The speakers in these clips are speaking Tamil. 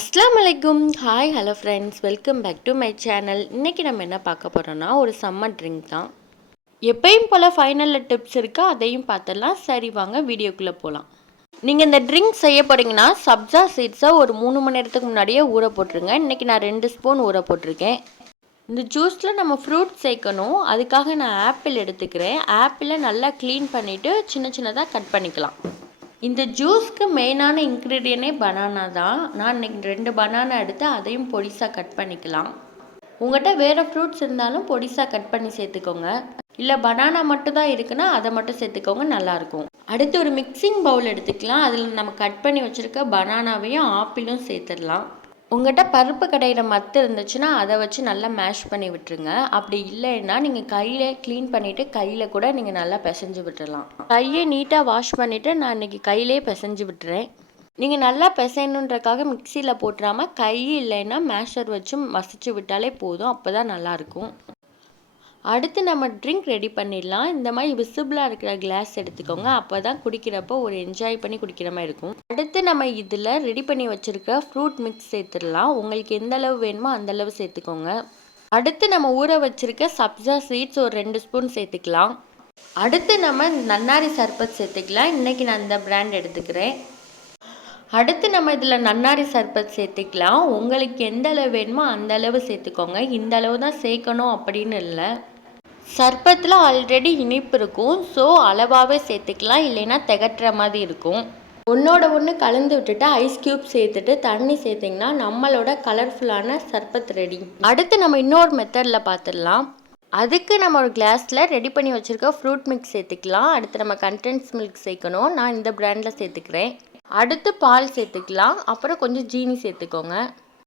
அஸ்ஸலாமு அலைக்கும். Hi hello friends, welcome back to my channel. இன்றைக்கி நம்ம என்ன பார்க்க போகிறோன்னா ஒரு சம்மர் ட்ரிங்க் தான். எப்பயும் போல் ஃபைனலில் டிப்ஸ் இருக்குது, அதையும் பார்த்துடலாம். சரி வாங்க வீடியோக்குள்ளே போகலாம். நீங்கள் இந்த ட்ரிங்க் செய்ய போகிறீங்கன்னா சப்ஜா சீட்ஸை ஒரு 3 மணி நேரத்துக்கு முன்னாடியே ஊற போட்டுருங்க. இன்றைக்கி நான் 2 ஸ்பூன் ஊற போட்டிருக்கேன். இந்த ஜூஸில் நம்ம ஃப்ரூட் சேர்க்கணும். அதுக்காக நான் ஆப்பிள் எடுத்துக்கிறேன். ஆப்பிளை நல்லா க்ளீன் பண்ணிவிட்டு சின்ன சின்னதாக கட் பண்ணிக்கலாம். இந்த ஜூஸ்க்கு மெயினான இன்க்ரீடியனே பனானா தான். நான் இன்றைக்கி 2 பனானா எடுத்து அதையும் பொடிசாக கட் பண்ணிக்கலாம். உங்கள்கிட்ட வேறு ஃப்ரூட்ஸ் இருந்தாலும் பொடிசாக கட் பண்ணி சேர்த்துக்கோங்க. இல்லை பனானா மட்டும் தான் இருக்குன்னா அதை மட்டும் சேர்த்துக்கோங்க, நல்லாயிருக்கும். அடுத்து ஒரு மிக்சிங் பவுல் எடுத்துக்கலாம். அதில் நம்ம கட் பண்ணி வச்சுருக்க பனானாவையும் ஆப்பிளும் சேர்த்துடலாம். உங்கள்கிட்ட பருப்பு கடையிற மத்து இருந்துச்சுன்னா அதை வச்சு நல்லா மேஷ் பண்ணி விட்டுருங்க. அப்படி இல்லைன்னா நீங்கள் கையில் க்ளீன் பண்ணிவிட்டு கையில் கூட நீங்கள் நல்லா பிசைஞ்சு விட்டுடலாம். கையை நீட்டாக வாஷ் பண்ணிவிட்டு நான் இன்றைக்கி கையிலே பிசைஞ்சு விட்டுறேன். நீங்கள் நல்லா பிசையணுன்றக்காக மிக்சியில் போட்டுறாமல் கை இல்லைன்னா மேஷர் வச்சு மசிச்சு விட்டாலே போதும். அப்போ தான் நல்லாயிருக்கும். அடுத்து நம்ம ட்ரிங்க் ரெடி பண்ணிடலாம். இந்த மாதிரி விசிபிளாக இருக்கிற கிளாஸ் எடுத்துக்கோங்க. அப்போ தான் குடிக்கிறப்போ ஒரு என்ஜாய் பண்ணி குடிக்கிற மாதிரி இருக்கும். அடுத்து நம்ம இதில் ரெடி பண்ணி வச்சுருக்க ஃப்ரூட் மிக்ஸ் சேர்த்துடலாம். உங்களுக்கு எந்த அளவு வேணுமோ அந்தளவு சேர்த்துக்கோங்க. அடுத்து நம்ம ஊற வச்சுருக்க சப்ஜா சீட்ஸ் ஒரு 2 ஸ்பூன் சேர்த்துக்கலாம். அடுத்து நம்ம நன்னாரி சர்பத் சேர்த்துக்கலாம். இன்றைக்கி நான் இந்த பிராண்ட் எடுத்துக்கிறேன். அடுத்து நம்ம இதில் நன்னாரி சர்பத் சேர்த்துக்கலாம். உங்களுக்கு எந்த அளவு வேணுமோ அந்த அளவு சேர்த்துக்கோங்க. இந்த அளவு தான் சேர்க்கணும் அப்படின்னு இல்லை. சர்பத்தில் ஆல்ரெடி இனிப்பு இருக்கும். ஸோ அளவாகவே சேர்த்துக்கலாம், இல்லைன்னா திகட்டுற மாதிரி இருக்கும். ஒன்றோட ஒன்று கலந்து விட்டுட்டு ஐஸ் க்யூப் சேர்த்துட்டு தண்ணி சேர்த்திங்கன்னா நம்மளோட கலர்ஃபுல்லான சர்பத் ரெடி. அடுத்து நம்ம இன்னொரு மெத்தடில் பார்த்துடலாம். அதுக்கு நம்ம ஒரு கிளாஸில் ரெடி பண்ணி வச்சுருக்க ஃப்ரூட் மிக்ஸ் சேர்த்துக்கலாம். அடுத்து நம்ம கண்டென்ஸ் மில்க் சேர்க்கணும். நான் இந்த பிராண்டில் சேர்த்துக்கிறேன். அடுத்து பால் சேர்த்துக்கலாம். அப்புறம் கொஞ்சம் ஜீனி சேர்த்துக்கோங்க.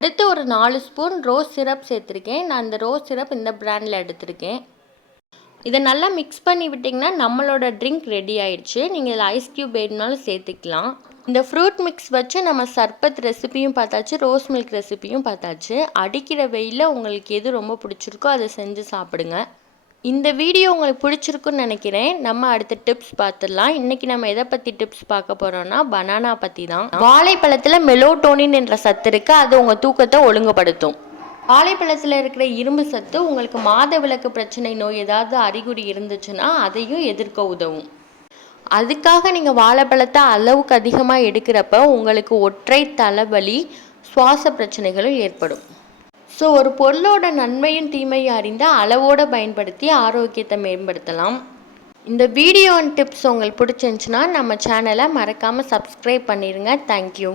அடுத்து ஒரு 4 ஸ்பூன் ரோஸ் சிரப் சேர்த்துருக்கேன். நான் இந்த ரோஸ் சிரப் இந்த பிராண்டில் எடுத்திருக்கேன். இதை நல்லா மிக்ஸ் பண்ணி விட்டிங்கன்னா நம்மளோட ட்ரிங்க் ரெடி ஆயிடுச்சு. நீங்கள் இதில் ஐஸ் க்யூப் வேணுனாலும் சேர்த்துக்கலாம். இந்த ஃப்ரூட் மிக்ஸ் வச்சு நம்ம சர்பத் ரெசிபியும் பார்த்தாச்சு, ரோஸ் மில்க் ரெசிபியும் பார்த்தாச்சு. அடிக்கிற வெயிலில் உங்களுக்கு எது ரொம்ப பிடிச்சிருக்கோ அதை செஞ்சு சாப்பிடுங்க. இந்த வீடியோ உங்களுக்கு பிடிச்சிருக்குன்னு நினைக்கிறேன். நம்ம அடுத்த டிப்ஸ் பார்த்துடலாம். இன்றைக்கி நம்ம எதை பற்றி டிப்ஸ் பார்க்க போகிறோம்னா பனானா பற்றி தான். வாழைப்பழத்தில் மெலோட்டோனின் என்ற சத்து இருக்குது. அது உங்கள் தூக்கத்தை ஒழுங்குபடுத்தும். வாழைப்பழத்தில் இருக்கிற இரும்பு சத்து உங்களுக்கு மாதவிலக்கு பிரச்சனை நோய் ஏதாவது அறிகுறி இருந்துச்சுன்னா அதையும் எதிர்க்க உதவும். அதுக்காக நீங்கள் வாழைப்பழத்தை அளவுக்கு அதிகமாக எடுக்கிறப்ப உங்களுக்கு ஒற்றை தலைவலி, சுவாச பிரச்சனைகளும் ஏற்படும். ஸோ ஒரு பொருளோட நன்மையும் தீமையும் அறிந்து அளவோடு பயன்படுத்தி ஆரோக்கியத்தை மேம்படுத்தலாம். இந்த வீடியோ டிப்ஸ் உங்களுக்கு பிடிச்சிருந்துச்சுன்னா நம்ம சேனலை மறக்காமல் சப்ஸ்கிரைப் பண்ணிடுங்க. தேங்க்யூ.